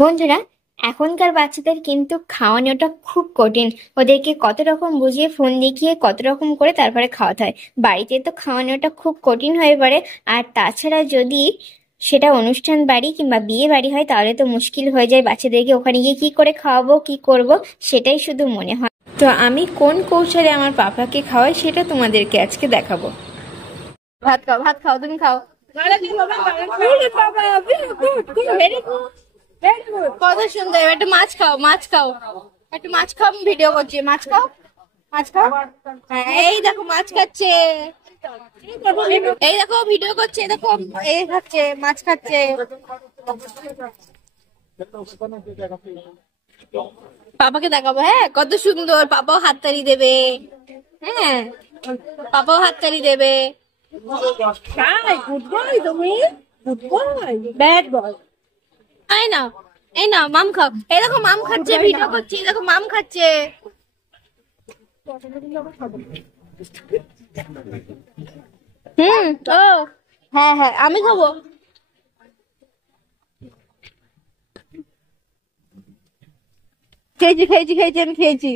বন্ধুরা, এখনকার বাচ্চাদের কিন্তু খাওয়ানোটা খুব কঠিন। ওদেরকে কত রকম বুঝিয়ে ফোন দেখিয়ে কত রকম করে তারপরে খাওয়াতে হয়। বাড়িতে তো খাওয়ানোটা খুব কঠিন হয়ে পড়ে। আর তাছাড়া যদি সেটা অনুষ্ঠান বাড়ি কিংবা বিয়ে বাড়ি হয় তাহলে তো মুশকিল হয়ে যায়। বাচ্চাদেরকে ওখানে গিয়ে কি করে খাওয়াবো, কি করব, সেটাই শুধু মনে হয়। তো আমি কোন কৌশলে আমার পাপাকে খাওয়াই সেটা তোমাদেরকে আজকে দেখাবো। ভাত খাও, ভাত খাও, তুমি খাও। কত সুন্দর। একটু মাছ খাও, মাছ খাও, একটু মাছ খাও। আমি ভিডিও করছি, মাছ খাও, মাছ খাও। হ্যাঁ, এই দেখো মাছ খাচ্ছে, এই দেখো ভিডিও করছে, দেখো এই খাচ্ছে, মাছ খাচ্ছে। পাপাকে দেখাবো, হ্যাঁ কত সুন্দর। পাপাও হাততালি দেবে, হ্যাঁ পাপাও হাততালি দেবে। গুড বয়, তুমি গুড বয়, ব্যাড বয়। এই নাও, এই নাও মাম খাও। এই দেখো মাম খাচ্ছে, ভিডিও করছি, দেখো মাম খাচ্ছে। ও হ্যাঁ হ্যাঁ, আমি খাবো। খেয়েছি খেয়েছি খেয়েছি, আমি খেয়েছি।